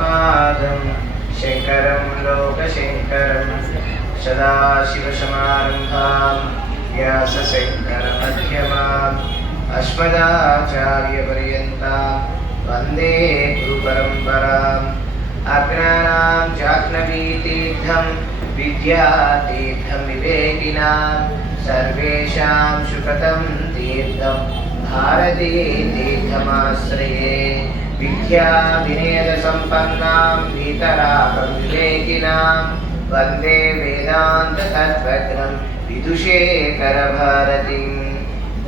भगवत्पादं शङ्करं लोकशङ्करं सदाशिवसमारम्भां व्यासशङ्करमध्यमाम् अस्मदाचार्यपर्यन्तां वन्दे गुरुपरम्पराम्। अज्ञानां जाह्नवीतीर्थं विद्यातीर्थं विवेकिनां सर्वेषां सुखदं तीर्थं भारतीतीर्थमाश्रये। विद्याविनयसम्पन्नां वीतरागं विवेकिनां वन्दे वेदान्ततत्त्वज्ञं विदुषेखरभारतीं।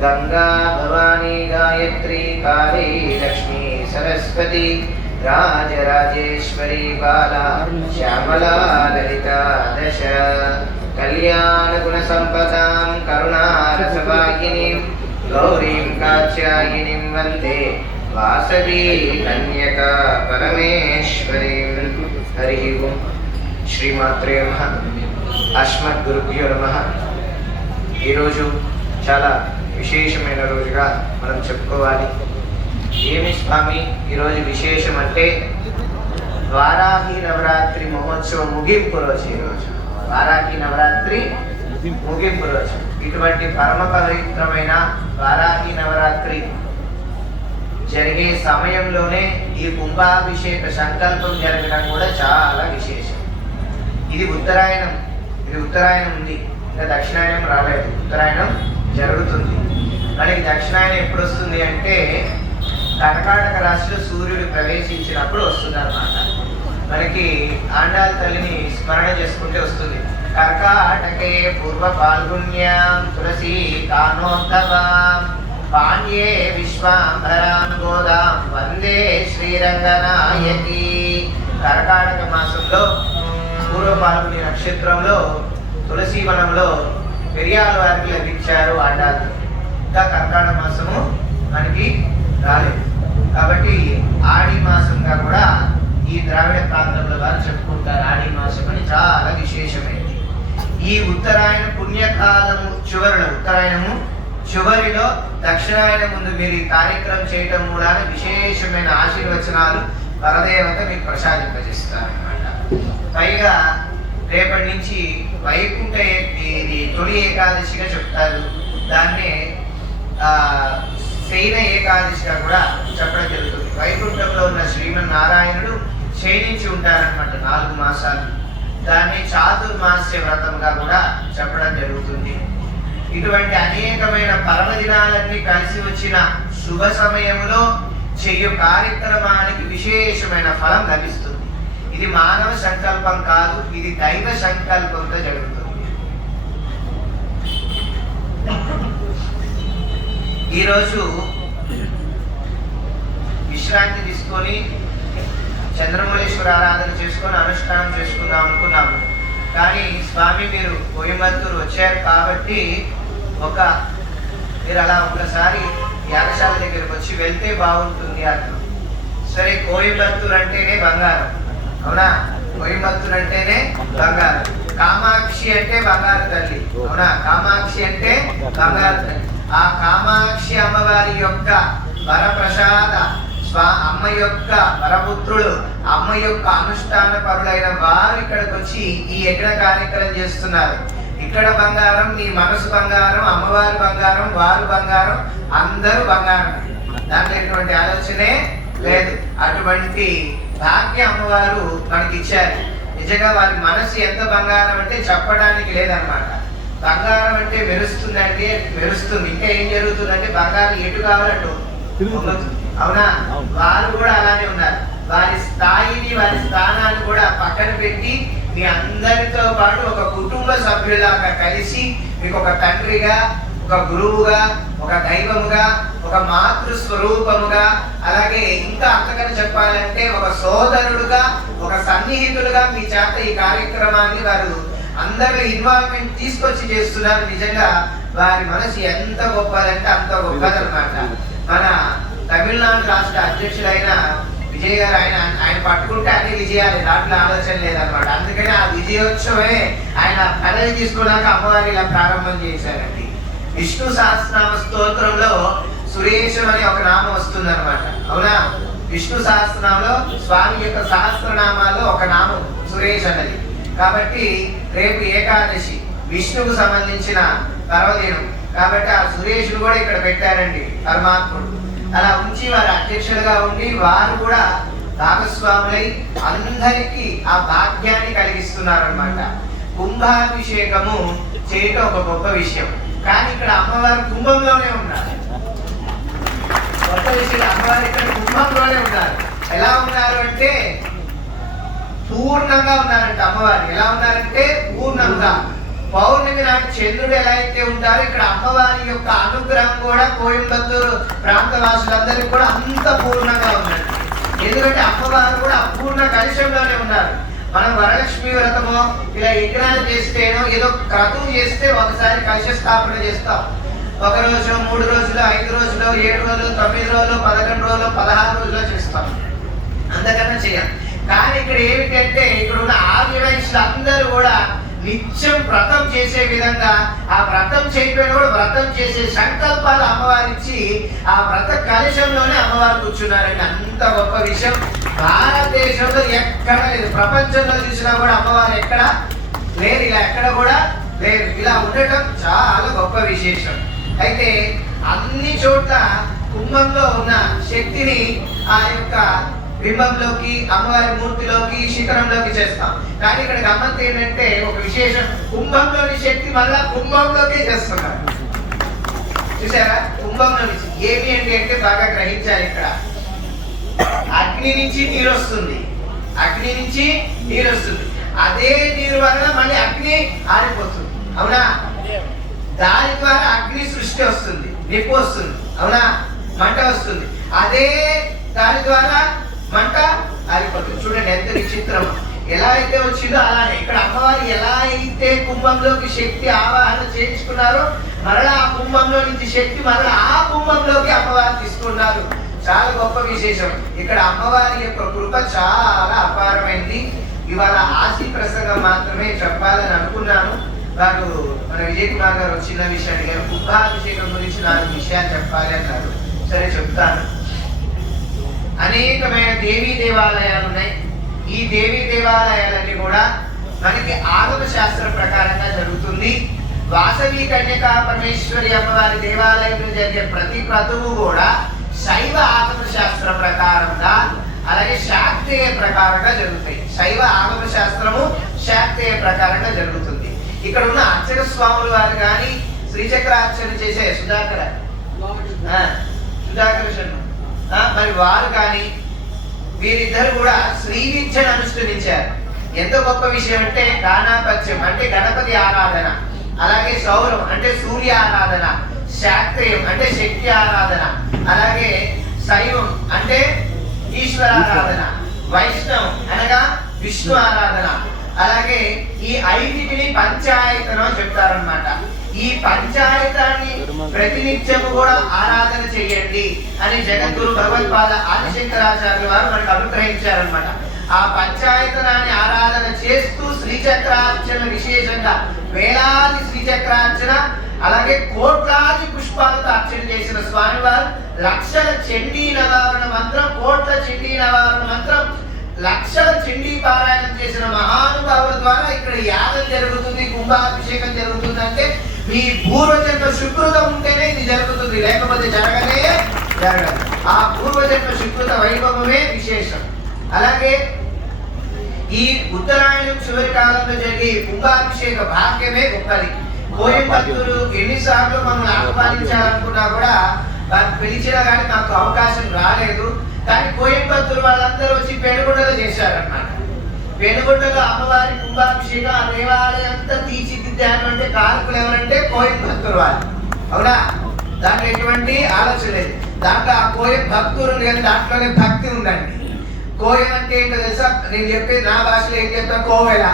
गंगा भवानी गायत्री काली लक्ष्मी सरस्वती राजराजेश्वरी बाला श्यामला ललिता दश। कल्याणगुणसम्पदां करुणारसवाहिनीं गौरीं कात्यायनीं वन्दे वासवी कन्यका परमेश्वरीं। हरि ओं। श्रीमात्रे नमः। अस्मद्गुरुभ्यो नमः। ఈరోజు చాలా విశేషమైన రోజుగా మనం చెప్పుకోవాలి. ఏమి స్వామి ఈరోజు విశేషం అంటే వారాహి నవరాత్రి మహోత్సవం ముగింపు రోజు. ఈరోజు వారాహి నవరాత్రి ముగింపు రోజు. ఇటువంటి పరమ పవిత్రమైన వారాహి నవరాత్రి జరిగే సమయంలోనే ఈ కుంభాభిషేక సంకల్పం జరగడం కూడా చాలా విశేషం. ఇది ఉత్తరాయణం ఉంది, ఇంకా దక్షిణాయనం రాలేదు. ఉత్తరాయణం జరుగుతుంది. మనకి దక్షిణాయనం ఎప్పుడు వస్తుంది అంటే కర్కాటక రాశిలో సూర్యుడు ప్రవేశించినప్పుడు వస్తుంది అన్నమాట. మనకి ఆండాళ తల్లిని స్మరణ చేసుకుంటే వస్తుంది. కర్కాటకే పూర్వ పాల్గొన్యాం తులసి కానోత్తవాం పాండ్యే విశ్వాంభరాం గోదాం వందే శ్రీరంగనాయకి. కర్కాటక మాసంలో పూర్వ పాల్గొని నక్షత్రంలో తులసి వనంలో పెరియాల వారికి లభించారు ఆండాళ్ళు. ఇంకా కర్కాటక మాసము మనకి రాలేదు కాబట్టి ఆడి మాసంగా కూడా ఈ ద్రావిడ ప్రాంతంలో వారు చెప్పుకుంటారు. ఆడి మాసం అని చాలా విశేషమైనది. ఈ ఉత్తరాయణ పుణ్యకాలము ఉత్తరాయణము చివరిలో దక్షిణాయన ముందు మీరు ఈ కార్యక్రమం చేయటం మూలాన విశేషమైన ఆశీర్వచనాలు పరదేవత మీకు ప్రసాదింపజేస్తారన్నమాట. పైగా రేపటి నుంచి వైకుంఠ తొలి ఏకాదశిగా చెప్తారు. దాన్నే శయన ఏకాదశిగా కూడా చెప్పడం జరుగుతుంది. వైకుంఠంలో ఉన్న శ్రీమన్నారాయణుడు శయనించి ఉంటారనమాట 4 మాసాలు. దాన్ని చాతుర్మాస్య వ్రతంగా కూడా చెప్పడం జరుగుతుంది. ఇటువంటి అనేకమైన పర్వదినాలన్నీ కలిసి వచ్చిన శుభ సమయంలో చెయ్యు కార్యక్రమానికి విశేషమైన ఫలం లభిస్తుంది. ఇది మానవ సంకల్పం కాదు, ఇది దైవ సంకల్పంతో జరుగుతుంది. ఈరోజు విశ్రాంతి తీసుకొని చంద్రమౌళేశ్వర ఆరాధన చేసుకొని అనుష్ఠానం చేసుకుందాం అనుకున్నాము. కానీ స్వామి మీరు కోయంబత్తూరు వచ్చారు కాబట్టి మీరు అలా ఒకసారి యాగశాల దగ్గరికి వచ్చి వెళ్తే బాగుంటుంది అన్నారు. సరే, కోయంబత్తూరు అంటేనే బంగారం, అవునా? కోయంబత్తూరు అంటేనే బంగారం. కామాక్షి అంటే బంగారు తల్లి, అవునా? కామాక్షి అంటే బంగారు తల్లి. ఆ కామాక్షి అమ్మవారి యొక్క వరప్రసాద అమ్మ యొక్క వరపుత్రులు, అమ్మ యొక్క అనుష్ఠాన పరులైన వారు ఇక్కడికి వచ్చి ఈ యజ్ఞ కార్యక్రమం చేస్తున్నారు. ఇక్కడ బంగారం, నీ మనసు బంగారం, అమ్మవారి బంగారం, వారు బంగారం, అందరూ బంగారం. దాంట్లో ఎటువంటి ఆలోచనే లేదు. అటువంటి భాగ్య అమ్మవారు మనకి ఇచ్చారు. నిజంగా వారి మనసు ఎంత బంగారం అంటే చెప్పడానికి లేదనమాట. బంగారం అంటే మెరుస్తుందంటే మెరుస్తుంది. ఇంకా ఏం జరుగుతుందంటే బంగారం ఎటు కావాలంటూ, అవునా? వారు కూడా అలానే ఉన్నారు. వారి స్థాయిని, వారి స్థానాన్ని కూడా పక్కన పెట్టి మీ అందరితో పాటు ఒక కుటుంబ సభ్యులాగా కలిసి మీకు ఒక తండ్రిగా, ఒక గురువుగా, ఒక దైవముగా, ఒక మాతృస్వరూపముగా, అలాగే ఇంకా అంతకని చెప్పాలంటే ఒక సోదరుడుగా, ఒక సన్నిహితులుగా మీ చేత ఈ కార్యక్రమాన్ని వారు అందరిలో ఇన్వాల్వ్మెంట్ తీసుకొచ్చి చేస్తున్నారు. నిజంగా వారి మనసు ఎంత గొప్పదంటే అంత గొప్పదన్నమాట. మన తమిళనాడు రాష్ట్ర అధ్యక్షుడైన విజయ్ గారు ఆయన పట్టుకుంటే అన్ని విజయాలు, దాంట్లో ఆలోచన లేదనమాట. అందుకని ఆ విజయోత్సవమే ఆయన పదవి తీసుకోవడానికి అమ్మవారి ఇలా ప్రారంభం చేశారండి. విష్ణు సహస్రనామ స్తోత్రంలో సురేశం అనే ఒక నామం వస్తుంది అనమాట, అవునా? విష్ణు సహస్రనామంలో స్వామి యొక్క సహస్రనామాల్లో ఒక నామం సురేష్ అన్నది. కాబట్టి రేపు ఏకాదశి విష్ణువుకు సంబంధించిన పర్వదినం కాబట్టి ఆ సురేషుడు కూడా ఇక్కడ పెట్టారండి పరమాత్ముడు. అలా ఉంచి వారు అధ్యక్షులుగా ఉండి వారు కూడా భాగస్వాములై అందరికీ ఆ భాగ్యాన్ని కలిగిస్తున్నారన్నమాట. కుంభాభిషేకము చేయటం ఒక గొప్ప విషయం. కానీ ఇక్కడ అమ్మవారు కుంభంలోనే ఉన్నారు. గొప్ప విషయం, అమ్మవారు ఇక్కడ కుంభంలోనే ఉన్నారు. ఎలా ఉన్నారు అంటే పూర్ణంగా ఉన్నారంట అమ్మవారు. ఎలా ఉన్నారంటే పూర్ణంగా. పౌర్ణమి నాటి చంద్రుడు ఎలా అయితే ఉంటారో ఇక్కడ అమ్మవారి యొక్క అనుగ్రహం కూడా కోయంబత్తూరు ప్రాంత వాసులందరికీ కూడా అంత పూర్ణంగా ఉందండి. ఎందుకంటే అమ్మవారు కూడా అపూర్ణ కలుషంలోనే ఉన్నారు. మనం వరలక్ష్మి వ్రతమో ఇలా యజ్ఞాలు చేస్తేనో ఏదో క్రతువు చేస్తే ఒకసారి కలుష స్థాపన చేస్తాం. 1 రోజు, 3 రోజులు, 5 రోజులు, 7 రోజులు, 9 రోజులు, 11 రోజులు, 16 రోజులు చేస్తాం. అంతకన్నా చేయం. కానీ ఇక్కడ ఏమిటంటే ఇక్కడ ఉన్న ఆర్యవైశ్యులు అందరూ కూడా నిత్యం వ్రతం చేసే విధంగా ఆ వ్రతం చేయకపోయిన కూడా వ్రతం చేసే సంకల్పాలు అమ్మవారిచ్చి ఆ వ్రత కలశంలోనే అమ్మవారు కూర్చున్నారండి. అంత గొప్ప విషయం భారతదేశంలో ఎక్కడ లేదు. ప్రపంచంలో చూసినా కూడా అమ్మవారు ఎక్కడ లేరు, ఇలా ఎక్కడ కూడా లేరు. ఇలా ఉండటం చాలా గొప్ప విశేషం. అయితే అన్ని చోట్ల కుంభంలో ఉన్న శక్తిని ఆ యొక్క బింబంలోకి, అమ్మవారి మూర్తిలోకి, శిఖరంలోకి చేస్తాం. కానీ ఇక్కడ గమ్మత్తు ఏంటంటే ఒక విశేషం, కుంభంలోని శక్తి మళ్ళా కుంభంలోకి చేస్తున్నారు. చూసారా? కుంభంలో నుంచి ఏమి అంటే బాగా గ్రహించాలి. ఇక్కడ అగ్ని నుంచి నీరు వస్తుంది, అగ్ని నుంచి నీరు వస్తుంది. అదే నీరు వలన మళ్ళీ అగ్ని ఆరిపోతుంది. అవునా? దాని ద్వారా అగ్ని సృష్టి వస్తుంది, నిప్పు వస్తుంది. అవునా? మంట వస్తుంది. అదే దాని ద్వారా మంట ఆరిపోతుంది. చూడండి ఎంత విచిత్రం. ఎలా అయితే వచ్చిందో అలానే ఇక్కడ అమ్మవారు ఎలా అయితే కుంభంలోకి శక్తి ఆవాహన చేయించుకున్నారో మరలా ఆ కుంభంలో నుంచి శక్తి మరలా ఆ కుంభంలోకి అమ్మవారు తీసుకున్నారు. చాలా గొప్ప విశేషం. ఇక్కడ అమ్మవారి యొక్క కృప చాలా అపారమైంది. ఇవాళ ఆశీ ప్రసంగం మాత్రమే చెప్పాలని అనుకున్నాను. వారు మన విజయ్ కుమార్ గారు చిన్న విషయం అడిగారు, కుంభాభిషేకం గురించి 4 విషయాలు చెప్పాలి అన్నారు. సరే చెప్తాను. అనేకమైన దేవీ దేవాలయాలు ఉన్నాయి. ఈ దేవీ దేవాలయాలన్నీ కూడా మనకి ఆగమ శాస్త్ర ప్రకారంగా జరుగుతుంది. వాసవి కన్యకా పరమేశ్వరి అమ్మవారి దేవాలయంలో జరిగే ప్రతి క్రతువు కూడా శైవ ఆగమ శాస్త్ర ప్రకారంగా అలాగే శాక్తేయ ప్రకారంగా జరుగుతాయి. శైవ ఆగమ శాస్త్రము శాక్తేయ ప్రకారంగా జరుగుతుంది. ఇక్కడ ఉన్న అర్చక స్వాములు వారు కానీ శ్రీచక్రార్చన చేసే సుధాకర శర్మ మరి వారు కానీ వీరిద్దరు కూడా శ్రీ విద్యను అనుష్ఠించారు. ఎంత గొప్ప విషయం అంటే గానాపత్యం అంటే గణపతి ఆరాధన, అలాగే సౌరం అంటే సూర్య ఆరాధన, శాక్తేయం అంటే శక్తి ఆరాధన, అలాగే శైవం అంటే ఈశ్వర ఆరాధన, వైష్ణవం అనగా విష్ణు ఆరాధన, అలాగే ఈ 5టిని పంచాయతనం చెప్తారన్నమాట. ఈ పంచాయతాన్ని ప్రతినిత్యము కూడా ఆరాధన చేయండి అని జగద్గురు భగవత్పాద ఆదిశంకరాచార్యుల వారు మనకు అభిప్రాయించారనమాట. ఆ పంచాయతనాన్ని ఆరాధన చేస్తూ శ్రీచక్రార్చన, విశేషంగా వేలాది శ్రీచక్రార్చన అలాగే కోట్లాది పుష్పాలతో అర్చన చేసిన స్వామివారు లక్షల చండీ నవారణ మంత్రం, కోట్ల చండీ నవారణ మంత్రం, లక్షల చండీ పారాయణం చేసిన మహానుభావుల ద్వారా ఇక్కడ యాగం జరుగుతుంది, కుంభాభిషేకం జరుగుతుంది. అంటే మీ పూర్వజన్మ సుకృతం ఉంటేనే ఇది జరుగుతుంది, లేకపోతే జరగనే జరగదు. ఆ పూర్వజన్మ సుకృత వైభవమే విశేషం. అలాగే ఈ ఉత్తరాయణం చివరి కాలంలో జరిగే కుంభాభిషేక భాగ్యమే గొప్పది. కోయంబత్తూరు ఎన్నిసార్లు మమ్మల్ని ఆహ్వానించాలనుకున్నా కూడా వారు పిలిచినా కానీ మాకు అవకాశం రాలేదు. కానీ కోయంబత్తూరు వాళ్ళందరూ వచ్చి పెనుగొండలో చేశారన్నమాట. పెనుగొండలో అమ్మవారి కుంభాభిషేకం ఆ దేవాలయం అంతా తీర్చిదిద్దాను అంటే కారకులు ఎవరంటే కోయంబత్తూరు వాళ్ళు. అవునా? దాంట్లో ఎటువంటి ఆలోచన లేదు. దాంట్లో ఆ కోయం భక్తులు కానీ దాంట్లోనే భక్తి ఉందండి. కోయం అంటే ఏంటో తెలుసా? నేను చెప్పేది నా భాషలో ఏం చెప్తా, కోవెల.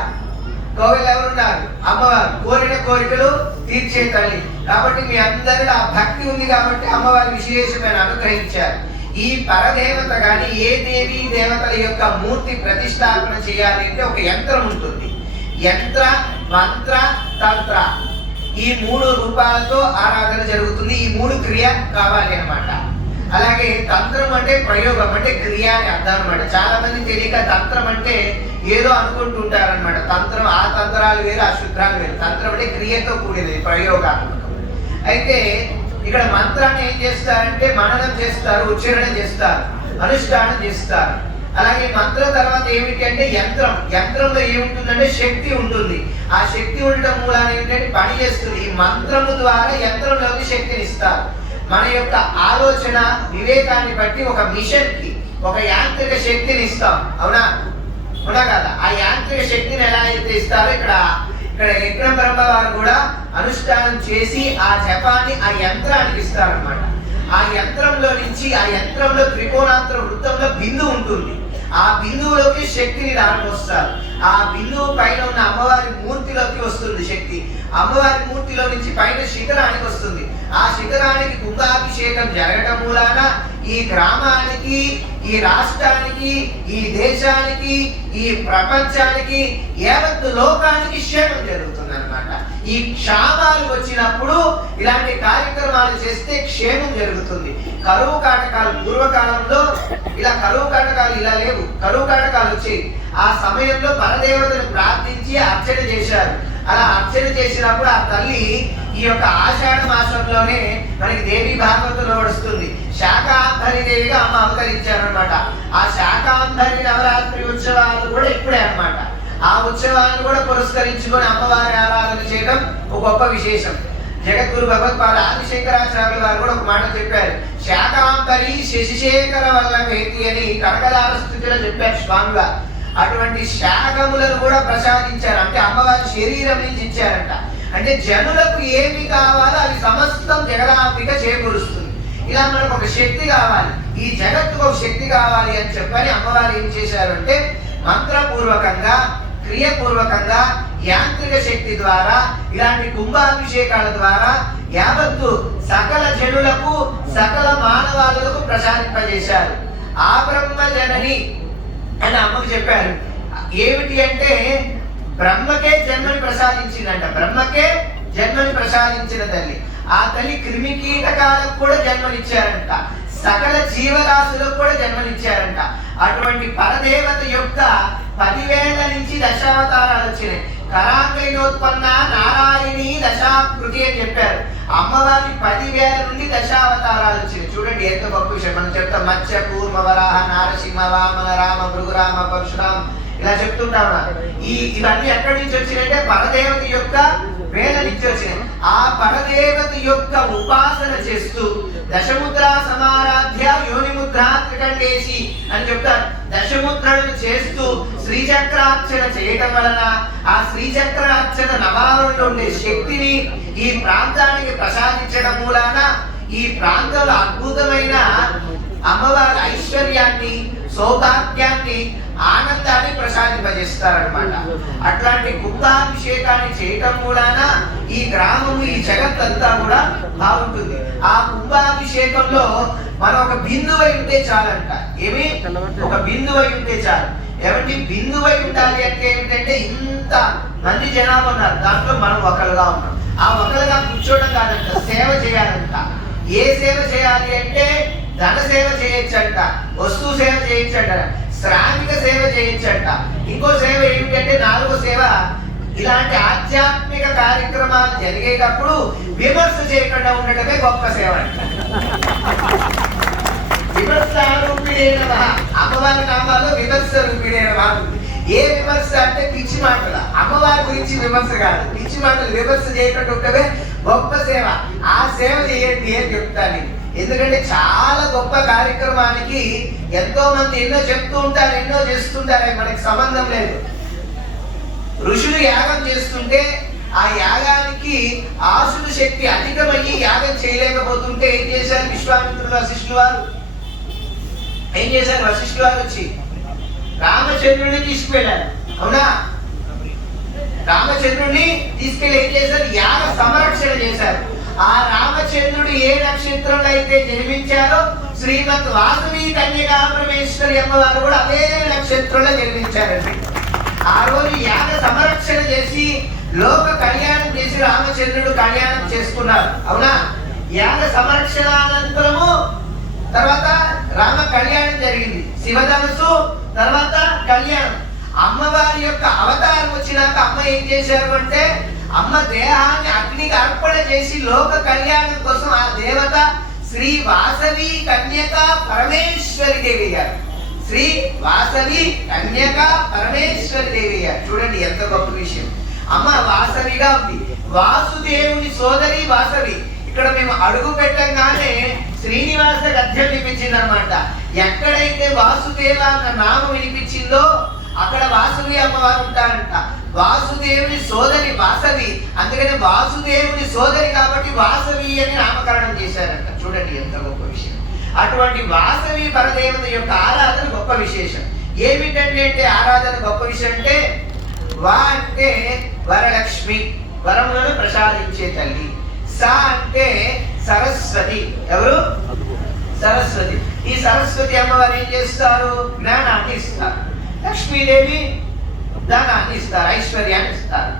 కోవెల ఎవరున్నారు? అమ్మవారు. కోరిన కోరికలు తీర్చే తల్లి. కాబట్టి మీ అందరిలో ఆ భక్తి ఉంది కాబట్టి అమ్మవారి విశేషమైన అనుగ్రహించారు. ఈ పరదేవత కానీ ఏ దేవి దేవతల యొక్క మూర్తి ప్రతిష్టాపన చేయాలి అంటే ఒక యంత్రం ఉంటుంది. యంత్ర, మంత్ర, తంత్ర ఈ 3 రూపాలతో ఆరాధన జరుగుతుంది. ఈ 3 క్రియ కావాలి అన్నమాట. అలాగే తంత్రం అంటే ప్రయోగం అంటే క్రియ అని అర్థం అనమాట. చాలా మంది తెలియక తంత్రం అంటే ఏదో అనుకుంటుంటారనమాట. తంత్రం ఆ తంత్రాలు వేరు, ఆ శుద్రాలు వేరు. తంత్రం అంటే క్రియతో కూడినది, ప్రయోగాత్మకం. అయితే ఇక్కడ మంత్రాన్ని ఏం చేస్తారంటే మననం చేస్తారు, ఉచ్చారణ చేస్తారు, అనుష్ఠానం చేస్తారు. అలాగే మంత్రం తర్వాత ఏమిటి అంటే యంత్రం. యంత్రంలో ఏముంటుందంటే శక్తి ఉంటుంది. ఆ శక్తి ఉండటం మూలాన ఏమిటంటే పని చేస్తుంది. ఈ మంత్రము ద్వారా యంత్రంలోకి శక్తిని ఇస్తారు. మన యొక్క ఆలోచన వివేకాన్ని బట్టి ఒక మిషన్ కి ఒక యాంత్రిక శక్తిని ఇస్తాం. అవునా కదా? ఆ యాంత్రిక శక్తిని ఎలా అయితే ఇస్తారో ఇక్కడ విక్రమ బ్రహ్మ వారు కూడా అనుష్ఠానం చేసి ఆ జపాన్ని ఆ యంత్రానికి ఇస్తారనమాట. ఆ యంత్రంలో నుంచి ఆ యంత్రంలో త్రికోణాంతర వృత్తంలో బిందువు ఉంటుంది. ఆ బిందువులోకి శక్తిని దారిపోస్తారు. ఆ బిందువు పైన ఉన్న అమ్మవారి మూర్తిలోకి వస్తుంది శక్తి. అమ్మవారి మూర్తిలో నుంచి పైన శిఖరానికి వస్తుంది. ఆ శిఖరానికి కుంభాభిషేకం జరగటం మూలాన ఈ గ్రామానికి, ఈ రాష్ట్రానికి, ఈ దేశానికి, ఈ ప్రపంచానికి, యావత్ లోకానికి క్షేమం జరుగుతుంది అనమాట. ఈ క్షామాలు వచ్చినప్పుడు ఇలాంటి కార్యక్రమాలు చేస్తే క్షేమం జరుగుతుంది. కరువు కాటకాలు పూర్వకాలంలో ఇలా కరువు కాటకాలు ఇలా లేవు. కరువు కాటకాలు వచ్చాయి. ఆ సమయంలో పరదేవతను ప్రార్థించి అర్చన చేశారు. అలా అర్చన చేసినప్పుడు ఆ తల్లి ఈ యొక్క ఆషాఢ మాసంలోనే మనకి దేవి భాగవతంలో వస్తుంది. శాకాంబరి దేవిగా అమ్మ అవతరించారనమాట. ఆ శాకాంబరి నవరాత్రి ఉత్సవాలు కూడా ఇప్పుడే అనమాట. ఆ ఉత్సవాలను కూడా పురస్కరించుకొని అమ్మవారి ఆరాధన చేయడం ఒక గొప్ప విశేషం. జగద్గురు భగవత్పాద ఆదిశంకరాచార్యులు వారు కూడా ఒక మాట చెప్పారు. శాకాంబరి శశిశేఖర వల్లభేతి అని కనకదార స్థితిలో చెప్పారు స్వామిగా. అటువంటి శాఖములను కూడా ప్రసాదించారు. అంటే అమ్మవారి శరీరం నుంచి ఇచ్చారంట. అంటే జనులకు ఏమి కావాలో అవి సమస్తం జగదాంబిక చేకూరుస్తుంది. ఇలా మనకు ఒక శక్తి కావాలి, ఈ జగత్తుకు ఒక శక్తి కావాలి అని చెప్పని అమ్మవారు ఏం చేశారంటే మంత్రపూర్వకంగా, క్రియపూర్వకంగా, యాంత్రిక శక్తి ద్వారా, ఇలాంటి కుంభాభిషేకాల ద్వారా యావత్తు సకల జనులకు, సకల మానవాళులకు ప్రసాదింపజేశారు. ఆ బ్రహ్మ జనని అని అమ్మకు చెప్పారు. ఏమిటి అంటే బ్రహ్మకే జన్మని ప్రసాదించిందంట. బ్రహ్మకే జన్మని ప్రసాదించిన తల్లి. ఆ తల్లి క్రిమి కీటకాలకు కూడా జన్మనిచ్చారంట. సకల జీవరాశులకు కూడా జన్మనిచ్చారంట. అటువంటి పరదేవత యొక్క 10,000 నుంచి దశావతారాలు వచ్చినాయి. కరాంగైనోత్పన్న నారాయణి దశాకృతి అని చెప్పారు. అమ్మవారి 10,000 నుండి దశావతారాలు వచ్చినాయి. చూడండి ఎంత గొప్ప విషయం. మనం చెప్తాం మత్స్య కూర్మ వరాహ నారసింహ వామన రామ భృగురామ పరశురామ ఇలా చెప్తుంటాం. ఇవన్నీ ఎక్కడి నుంచి వచ్చినాయంటే పరదేవత యొక్క వేల నుంచి వచ్చినాయి. ఆ పరదేవత యొక్క ఉపాసన చేస్తూ దశముద్రా సమారాధ్య యోనిముద్రా త్రికండేశి అని చెప్తారు. దశముద్రలను చేస్తూ శ్రీచక్రార్చన చేయటం వలన ఆ శ్రీచక్రార్చన నవాలలో ఉండే శక్తిని ఈ ప్రాంతానికి ప్రసాదించడం మూలాన ఈ ప్రాంతంలో అద్భుతమైన అమ్మవారి ఐశ్వర్యాన్ని, సౌభాగ్యాన్ని, ఆనందాన్ని ప్రసాదింపజేస్తారనమాట. అట్లాంటి కుంభాభిషేకాన్ని చేయటం మూలాన ఈ గ్రామము, ఈ జగత్తంతా కూడా బాగుంటుంది. ఆ కుంభాభిషేకంలో మనం ఒక బిందువై ఉంటే చాలంట. ఏమి ఒక బిందువై ఉంటే చాలు. ఏమంటే బిందువై ఉండాలి అంటే ఏమిటంటే ఇంత మంది జనాభా ఉన్నారు, దాంట్లో మనం ఒకరుగా ఉన్నాం. ఆ ఒకరుగా కూర్చోవడం కాదంట, సేవ చేయాలంట. ఏ సేవ చేయాలి అంటే ధన సేవ చేయొచ్చంట, వస్తువు సేవ చేయొచ్చంట, శ్రామిక సేవ చేయొచ్చంట. ఇంకో సేవ ఏమిటంటే 4వ సేవ, ఇలాంటి ఆధ్యాత్మిక కార్యక్రమాలు జరిగేటప్పుడు విమర్శ చేయకుండా ఉండటమే గొప్ప సేవ అంట. విమర్శ రూపిణేన అమ్మవారి నామాల్లో విమర్శ రూపిణేన బాగుంది. ఏ విమర్శ అంటే పిచ్చి మాటలు, అమ్మవారి గురించి విమర్శ కాదు, పిచ్చి మాటలు విమర్శ చేయకుండా ఉండటమే గొప్ప సేవ. ఆ సేవ చేయండి అని చెప్తాను. ఎందుకంటే చాలా గొప్ప కార్యక్రమానికి ఎంతో మంది ఎన్నో చెప్తూ ఉంటారు, ఎన్నో చేస్తుంటారు, మనకి సంబంధం లేదు. ఋషులు యాగం చేస్తుంటే ఆ యాగానికి ఆసుల శక్తి అధికమయ్యి యాగం చేయలేకపోతుంటే ఏం చేశారు విశ్వామిత్రుడు వశిష్ఠులు వారు? ఏం చేశారు? వశిష్ఠులు వారు వచ్చి రామచంద్రుడిని తీసుకువెళ్ళారు. అవునా? రామచంద్రుడిని తీసుకెళ్ళి ఏం చేశారు? యాగ సంరక్షణ చేశారు. ఆ రామచంద్రుడు ఏ నక్షత్రంలో అయితే జన్మించారో శ్రీమద్ వాసవి కన్యకా పరమేశ్వరి అమ్మవారు కూడా అదే నక్షత్రంలో జన్మించారండి. ఆ రోజు యాగ సంరక్షణ చేసి లోక కళ్యాణం చేసి రామచంద్రుడు కళ్యాణం చేసుకున్నారు. అవునా? యాగ సంరక్షణ అనంతరము తర్వాత రామ కళ్యాణం జరిగింది, శివధనుసు తర్వాత కళ్యాణం. అమ్మవారి యొక్క అవతారం వచ్చినాక అమ్మ ఏం చేశారు అంటే, అమ్మ దేహాన్ని అగ్నికి అర్పణ చేసి లోక కళ్యాణం కోసం ఆ దేవత శ్రీ వాసవి కన్యక పరమేశ్వరి దేవి గారు, శ్రీ వాసవి కన్యక పరమేశ్వరి దేవి గారు. చూడండి ఎంత గొప్ప విషయం. అమ్మ వాసవిగా ఉంది, వాసుదేవుని సోదరి వాసవి. ఇక్కడ మేము అడుగు పెట్టంగానే శ్రీనివాస గద్యం వినిపించింది అనమాట. ఎక్కడైతే వాసుదేవ అన్న నామం వినిపించిందో అక్కడ వాసవి అమ్మవారు ఉంటారంట. వాసుదేవుని సోదరి వాసవి, అందుకని వాసుదేవుని సోదరి కాబట్టి వాసవి అని నామకరణం చేశారంట. చూడండి ఎంత గొప్ప విషయం. అటువంటి వాసవి పరదేవత యొక్క ఆరాధన గొప్ప విశేషం. ఏమిటంటే అంటే ఆరాధన గొప్ప విషయం అంటే, వా అంటే వరలక్ష్మి, వరములను ప్రసాదించే తల్లి. సా అంటే సరస్వతి, ఎవరు? సరస్వతి. ఈ సరస్వతి అమ్మవారు ఏం చేస్తారు? జ్ఞానాన్ని ఇస్తారు. లక్ష్మీదేవి ధనాన్ని ఇస్తారు, ఐశ్వర్యాన్ని ఇస్తారు.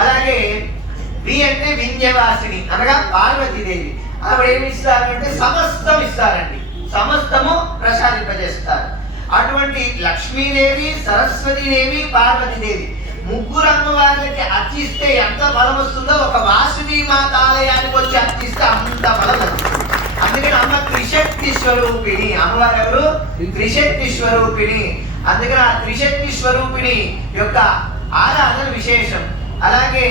అలాగే వి అంటే వింధ్యవాసిని అనగా పార్వతీదేవి, ఆవిడ ఏమి ఇస్తారంటే సమస్తం ఇస్తారండి, సమస్తము ప్రసాదింపజేస్తారు. అటువంటి లక్ష్మీదేవి, సరస్వతీదేవి, పార్వతీదేవి ముగ్గురు అమ్మవారికి అర్చిస్తే ఎంత బలం వస్తుందో, ఒక వాసువి మాత ఆలయానికి వచ్చి అర్చిస్తే అంత బలం వస్తుంది. అందుకని అమ్మ త్రిశక్తి స్వరూపిణి. అమ్మవారు ఎవరు? త్రిశక్తి స్వరూపిణి. అందుకని ఆ త్రిశక్తి స్వరూపిణి యొక్క ఆరాధన విశేషం. అలాగే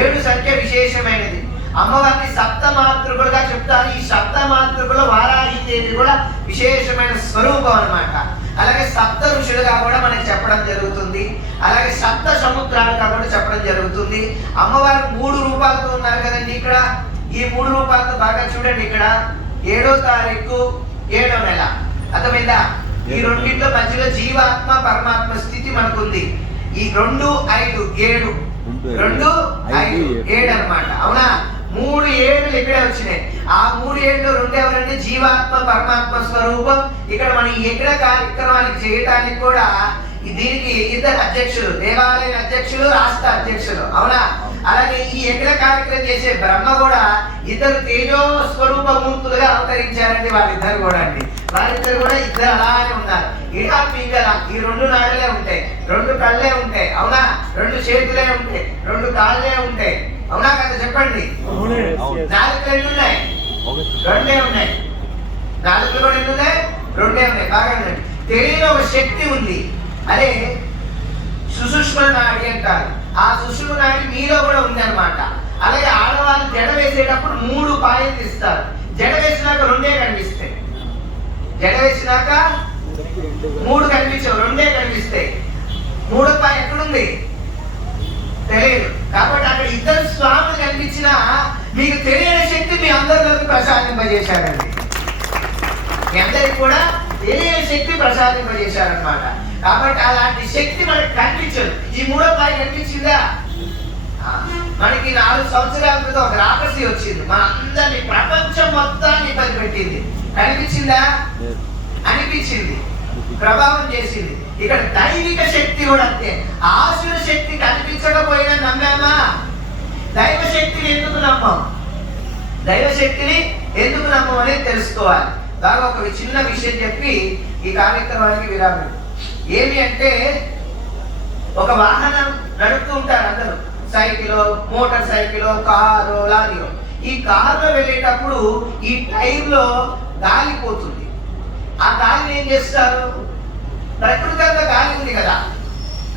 7 సంఖ్య విశేషమైనది. అమ్మవారిని సప్తమాతృకులుగా చెప్తారు. ఈ సప్తమాతృకుల వారాహిదేవి కూడా విశేషమైన స్వరూపం అన్నమాట. అలాగే సప్త ఋషులుగా కూడా మనకి చెప్పడం జరుగుతుంది. అలాగే సప్త సముద్రాలుగా కూడా చెప్పడం జరుగుతుంది. అమ్మవారు 3 రూపాలతో ఉన్నారు కదండి. ఇక్కడ ఈ 3 రూపాలతో బాగా చూడండి. ఇక్కడ 7వ తారీఖు 7వ నెల, అర్థమైందా? ఈ రెండింటిలో మధ్యలో జీవాత్మ పరమాత్మ స్థితి మనకుంది. ఈ 2, 5, 7, 2, 5, 7 అన్నమాట. అవునా? 3 7లు ఇక్కడే వచ్చినాయి. ఆ 3 7లో 2 ఎవరంటే జీవాత్మ పరమాత్మ స్వరూపం. ఇక్కడ మనం ఈ యజ్ఞ కార్యక్రమానికి చేయడానికి కూడా దీనికి 2 అధ్యక్షులు, దేవాలయ అధ్యక్షులు, రాష్ట్ర అధ్యక్షులు. అవునా? అలాగే ఈ యజ్ఞ కార్యక్రమం చేసే బ్రహ్మ కూడా 2 తేజో స్వరూప మూర్తులుగా అవతరించారండి. వాళ్ళిద్దరు కూడా అండి, వాళ్ళిద్దరు కూడా 2 అలానే ఉన్నారు. ఇడా పింగళ, ఈ 2 నాడులే ఉంటాయి, 2 కళ్ళే ఉంటాయి. అవునా? 2 చేతులే ఉంటాయి, 2 కాళ్ళే ఉంటాయి. అవునా కదా? చెప్పండి. 4 ఎన్ని ఉన్నాయి? 2 ఉన్నాయి. 4 కూడా ఎన్ని ఉన్నాయి? 2 ఉన్నాయి. బాగా తెలియని ఒక శక్తి ఉంది, అదే సుషుమ్న నాడి అంటారు. ఆ సుషుమ్న నాడి మీలో కూడా ఉంది అనమాట. అలాగే ఆడవాళ్ళు జడ వేసేటప్పుడు 3 పాయలు తీస్తారు. జడ వేసినాక 2 కనిపిస్తాయి. జడ వేసినాక 3 కనిపించవు, 2 కనిపిస్తాయి. 3వ పాయ ఎక్కడుంది తెలియదు. కాబట్టి అక్కడ 2 స్వాములు కనిపించినా మీకు తెలియని శక్తి మీ అందరిలోకి ప్రసాదింపజేశారండి. మీ అందరికి కూడా తెలియని శక్తి ప్రసాదింపజేశారనమాట. కాబట్టి అలాంటి శక్తి మనకి కనిపించదు. ఈ 3వ పాయ కనిపించిందా? మనకి 4 సంవత్సరాల క్రితం ఒక రాక్షసి వచ్చింది, మన అందరినీ ప్రపంచం మొత్తాన్ని ఇబ్బంది పెట్టింది. కనిపించిందా? అనిపించింది, ప్రభావం చేసింది. ఇక్కడ దైవిక శక్తి కూడా అంతే. ఆసుర శక్తి కనిపించకపోయినా నమ్మామా? దైవ శక్తిని ఎందుకు నమ్మం? దైవ శక్తిని ఎందుకు నమ్మం అనేది తెలుసుకోవాలి. బాగా ఒక చిన్న విషయం చెప్పి ఈ కార్యక్రమానికి విరామం. ఏమి అంటే, ఒక వాహనం నడుపుతూ ఉంటారు అందరూ, సైకిలో, మోటార్ సైకిలో, కారు, లారీలో. ఈ కారులో వెళ్ళేటప్పుడు ఈ టైర్లో గాలి పోతుంది. ఆ గాలిని ఏం చేస్తారు? ప్రకృతంగా గాలి ఉంది కదా,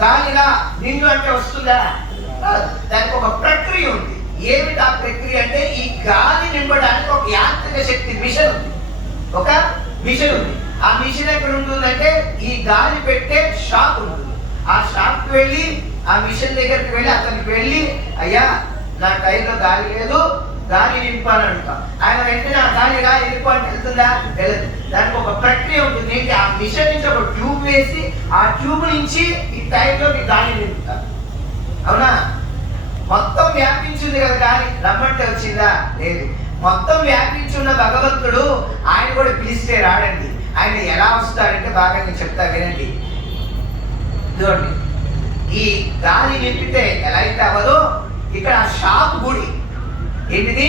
గాలిలా నిన్ను అంటే వస్తుందా? దానికి ఒక ప్రక్రియ ఉంది. ఏమిటి ఆ ప్రక్రియ అంటే, ఈ గాలి నింపడానికి ఒక యాంత్రిక శక్తి మిషన్ ఉంది, ఒక మిషన్ ఉంది. ఆ మిషన్ ఎక్కడ ఉంటుందంటే, ఈ గాలి పెట్టే షాప్ ఉంటుంది. ఆ షాప్కి వెళ్ళి, ఆ మిషన్ దగ్గరికి వెళ్ళి, అతనికి వెళ్ళి, అయ్యా నా టైర్లో గాలి లేదు, గాలి నింపాలని అడుగుతాం. ఆయన వెంటనే ఆ గాలి ఇలా వెళ్ళిపో అంటే వెళ్తుందా? వెళ్ళదు. దానికి ఒక ప్రక్రియ ఉంటుంది. ఏంటి? ఆ మిషన్ నుంచి ఒక ట్యూబ్ వేసి, ఆ ట్యూబ్ నుంచి ఈ టైర్లోకి గాలి నింపుతారు. అవునా? మొత్తం వ్యాపించింది కదా గాలి, రమ్మంటే వచ్చిందా? లేదు. మొత్తం వ్యాపించున్న భగవంతుడు ఆయన కూడా పిలిస్తే రాడండి. ఆయన ఎలా వస్తాడంటే బాగా నేను చెప్తా వినండి. చూడండి, ఈ గాలి నింపితే ఎలా అయితే అవ్వదో, ఇక్కడ షాప్ గుడి. ఏంటిది?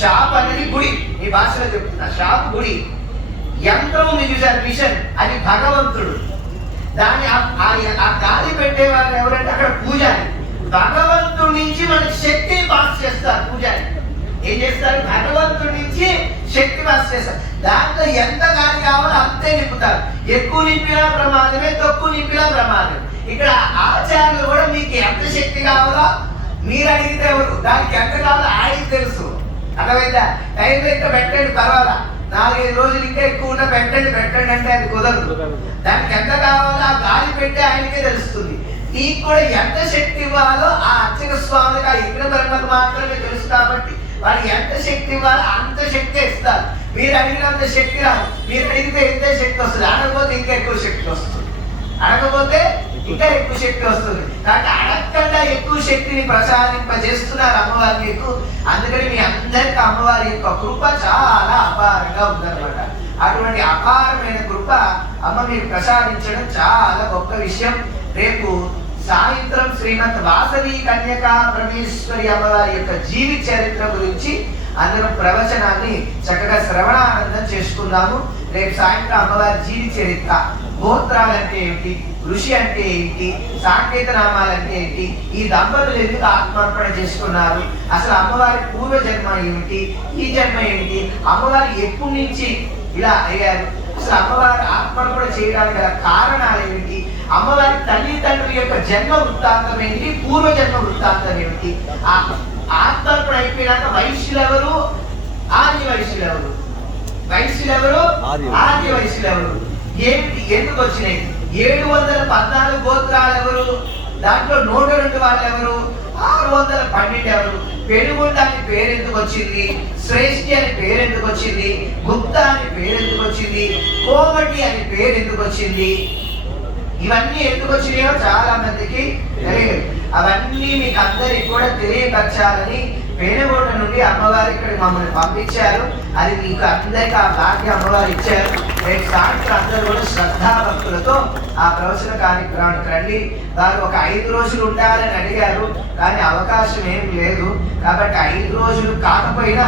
షాప్ అనేది గుడి. ఈ భాషలో చెప్తున్నా, షాప్ గుడి. యంత్రం ఉంది చూసారు, మిషన్, అది భగవంతుడు. దాన్ని ఆ గాలి పెట్టేవారు ఎవరంటే అక్కడ పూజారి. భగవంతుడి నుంచి మనకి శక్తిని పాస్ చేస్తారు పూజారి. ఏం చేస్తారు? భగవంతుడి నుంచి శక్తి పాస్ చేస్తారు. దాంట్లో ఎంత గాలి కావాలో అంతే నింపుతారు. ఎక్కువ నింపినా ప్రమాదమే, తక్కువ నింపినా ప్రమాదం. ఇక్కడ ఆచార్యులు కూడా మీకు ఎంత శక్తి కావాలో మీరు అడిగితే ఎవరు, దానికి ఎంత కావాలో ఆయనకి తెలుసు. అర్థమైందా? టైం ఇంకా పెట్టండి పర్వాలా, 4-5 రోజులు ఇంకా ఎక్కువ ఉన్న పెట్టండి అంటే అది కుదరదు. దానికి ఎంత కావాలో ఆ గాలి పెట్టి ఆయనకే తెలుస్తుంది. నీకు కూడా ఎంత శక్తి ఇవ్వాలో ఆ అర్చక స్వామికి, ఆ యజ్ఞ బ్రహ్మకు మాత్రమే తెలుసు. కాబట్టి వాళ్ళు ఎంత శక్తి ఇవ్వాలో అంత శక్తి ఇస్తారు. మీరు అడిగినంత శక్తి రాదు. మీరు అడిగితే ఎంత శక్తి వస్తుంది, అడగకపోతే ఇంకా ఎక్కువ శక్తి వస్తుంది. అడగకపోతే ఇంకా ఎక్కువ శక్తి వస్తుంది. కాబట్టి అడగకుండా ఎక్కువ శక్తిని ప్రసాదింపజేస్తున్నారు అమ్మవారు మీకు. అందుకని మీ అందరికి అమ్మవారి యొక్క కృప చాలా అపారంగా ఉందన్నమాట. అటువంటి అపారమైన కృప అమ్మ మీకు ప్రసాదించడం చాలా గొప్ప విషయం. రేపు సాయంత్రం శ్రీమద్ వాసవి కన్యకా పరమేశ్వరి అమ్మవారి యొక్క జీవిత చరిత్ర గురించి అందరం ప్రవచనాన్ని చక్కగా శ్రవణానందం చేసుకుందాము. రేపు సాయంత్రం అమ్మవారి జీవిత చరిత్ర, గోత్రాలు అంటే ఏమిటి, ఋషి అంటే ఏంటి, సాంకేత నామాలు అంటే ఏంటి, ఈ దంపతులు ఎందుకు ఆత్మార్పణ చేసుకున్నారు, అసలు అమ్మవారి పూర్వజన్మ ఏమిటి, ఈ జన్మ ఏమిటి, అమ్మవారి ఎప్పటి నుంచి ఇలా అయ్యారు, అసలు అమ్మవారి ఆత్మార్పణ చేయడానికి గల కారణాలు ఏమిటి, అమ్మవారి తల్లిదండ్రుల యొక్క జన్మ వృత్తాంతం ఏంటి, పూర్వజన్మ వృత్తాంతం ఏమిటి, ఆ ఆత్మార్పణ అయిపోయినాక వైశ్యులెవరు, ఆర్య వైశ్యులెవరు, వైశ్యులెవరు, ఆర్య వైశ్యులెవరు, ఏమిటి, ఎందుకు వచ్చినాయి, 714 గోత్రాలు ఎవరు, దాంట్లో 102 వాళ్ళు ఎవరు, 612 ఎవరు, పెనుగొండ అని పేరు ఎందుకు వచ్చింది, శ్రేష్ఠి అని పేరు ఎందుకు వచ్చింది, గుప్తా అని పేరు ఎందుకు వచ్చింది, కోమటి అని పేరు ఎందుకు వచ్చింది, ఇవన్నీ ఎందుకు వచ్చినాయో చాలా మందికి తెలియదు. అవన్నీ మీకు అందరికి కూడా తెలియపరచాలని పెనుగొండ నుండి అమ్మవారు ఇక్కడ మమ్మల్ని పంపించారు. అది మీకు అందరికి ఆ భాగ్యం అమ్మవారు ఇచ్చారు. రేపు సాయంత్రం అందరూ కూడా శ్రద్ధాభక్తులతో ఆ ప్రవచన కార్యక్రమానికి రండి. వారు ఒక 5 రోజులు ఉండాలని అడిగారు, కానీ అవకాశం ఏం లేదు. కాబట్టి 5 రోజులు కాకపోయినా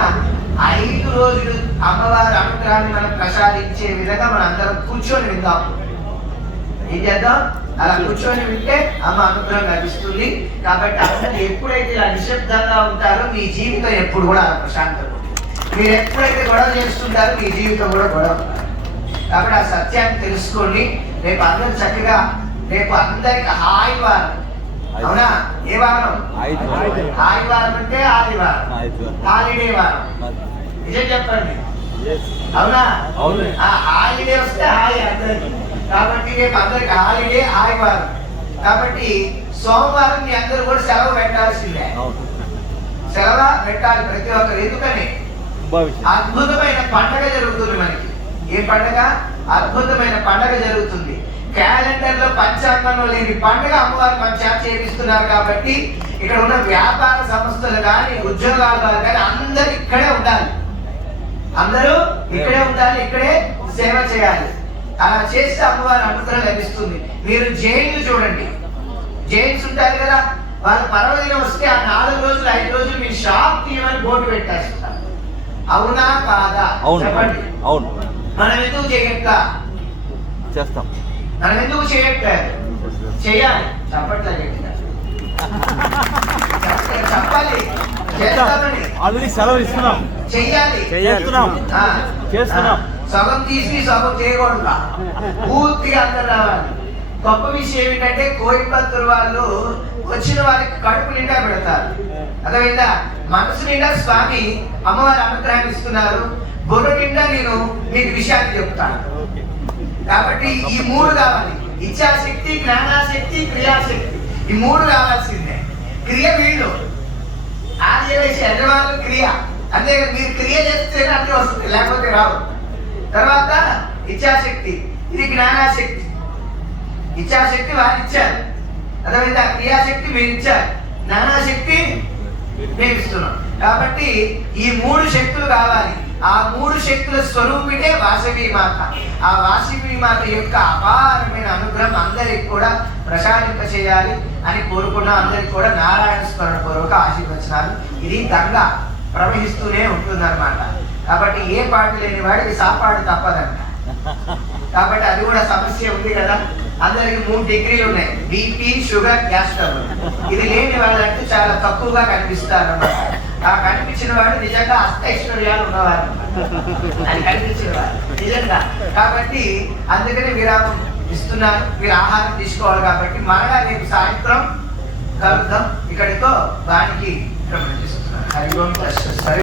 5 రోజులు అమ్మవారి అనుగ్రహాన్ని మనం ప్రసాదించే విధంగా మనం అందరం కూర్చొని విందాం. ఏం చేద్దాం? అలా కూర్చొని వింటే అమ్మ అనుగ్రహం లభిస్తుంది. కాబట్టి అందరూ ఎప్పుడైతే ఇలా నిశ్శబ్దంగా ఉంటారో మీ జీవితం ఎప్పుడు కూడా ప్రశాంతంగా ఉంటుంది. మీరు ఎప్పుడైతే గొడవ చేస్తుంటారో మీ జీవితం కూడా గొడవ. కాబట్టి ఆ సత్యాన్ని తెలుసుకోండి. రేపు అందరూ చక్కగా, రేపు అందరికి హాయి వారం. అవునా? ఏ వారం? హాయి వారం అంటే ఆదివారం, హాలిడే వారం. నిజం చెప్పండి, అవునా? ఆ హాలిడే వస్తే హాయి అందరికి. కాబట్టి రేపు అందరికి హాలిడే, హాయి వారం. కాబట్టి సోమవారం మీ అందరూ కూడా సెలవు పెట్టాల్సిందే, సెలవు పెట్టాలి ప్రతి ఒక్కరు. ఎందుకని? అద్భుతమైన పండగ జరుగుతుంది మనకి. ఏ పండగ? అద్భుతమైన పండగ జరుగుతుంది. క్యాలెండర్ లో పంచాంగంలో లేని పండుగ అమ్మవారు మన చేత చేపిస్తున్నారు. కాబట్టి ఇక్కడ ఉన్న వ్యాపార సంస్థలు కానీ, ఉద్యోగాలు కానీ అందరూ ఇక్కడే ఉండాలి. అందరూ ఇక్కడే ఉండాలి, ఇక్కడే సేవ చేయాలి. అలా చేస్తే అమ్మవారి అనుగ్రహం లభిస్తుంది. మీరు జైన్లు చూడండి, జైన్స్ ఉంటారు కదా, వాళ్ళు పర్వదినం వస్తే ఆ 4 రోజులు 5 రోజులు మీరు షాప్ తీయమని బోర్డు పెట్టేస్తారు. అవునా కాదా చెప్పండి? అవును. మనం ఎందుకు చేయట్లా? చేస్తాం. మనం ఎందుకు చేయట్లేదు? చేయాలి. చెప్పట్లేదు, చెప్పాలి, చేస్తామని. ఆల్రెడీ సెలవు ఇస్తున్నాం, చెయ్యాలి, చేస్తున్నాం. సగం తీసి సగం చేయకూడదు, పూర్తిగా అందరు రావాలి. గొప్ప విషయం ఏమిటంటే కోయంబత్తూరు వాళ్ళు వచ్చిన వారికి కడుపు నిండా పెడతారు. అర్థమైందా? మనసు నిండా స్వామి అమ్మవారి అనుగ్రహాన్ని ఇస్తున్నారు, బుర్ర నిండా నేను మీకు విషయాన్ని చెప్తాను. కాబట్టి ఈ 3 కావాలి: ఇచ్ఛాశక్తి, జ్ఞానాశక్తి, క్రియాశక్తి. ఈ 3 కావాల్సిందే. క్రియ వీళ్ళు ఆదివేసి యజమానులు క్రియ, అంతేగా మీరు క్రియ చేస్తేనే అన్నీ వస్తుంది, లేకపోతే రావు. తర్వాత ఇచ్ఛాశక్తి, ఇది జ్ఞానాశక్తి. ఇచ్ఛాశక్తి వారు ఇచ్చారు, అర్థమైందా? క్రియాశక్తి మీరు ఇచ్చారు, జ్ఞానాశక్తి మేము ఇస్తున్నాం. కాబట్టి ఈ 3 శక్తులు కావాలి. ఆ 3 శక్తుల స్వరూపిటే వాసవి మాత. ఆ వాసవి మాత యొక్క అపారమైన అనుగ్రహం అందరికి కూడా ప్రసాదింప చేయాలి అని కోరుకున్న అందరికి కూడా నారాయణ స్మరణ పూర్వక ఆశీర్వచనాలు. ఇది గంగా ప్రవహిస్తూనే ఉంటుందన్నమాట. కాబట్టి ఏ పాటు లేని వాడికి సాపాటు తప్పదంట. కాబట్టి అది కూడా సమస్య ఉంది కదా. అందరికి 3 డిగ్రీలు ఉన్నాయి, బీపీ, షుగర్, గ్యాస్ ట్రబుల్. ఇది లేని వాళ్ళంటే చాలా తక్కువగా కనిపిస్తారు అన్నమాట. ఆ కనిపించిన వాడు నిజంగా అష్టైశ్వర్యాలు ఉన్నవారు, అది కనిపించిన వారు నిజంగా. కాబట్టి అందుకనే విరామం ఇస్తున్నారు, మీరు ఆహారం తీసుకోవాలి. కాబట్టి మరలా రేపు సాయంత్రం కలుద్దాం. ఇక్కడితో దానికి ప్రకటిస్తున్నారు. హరి ఓం తస్సత్.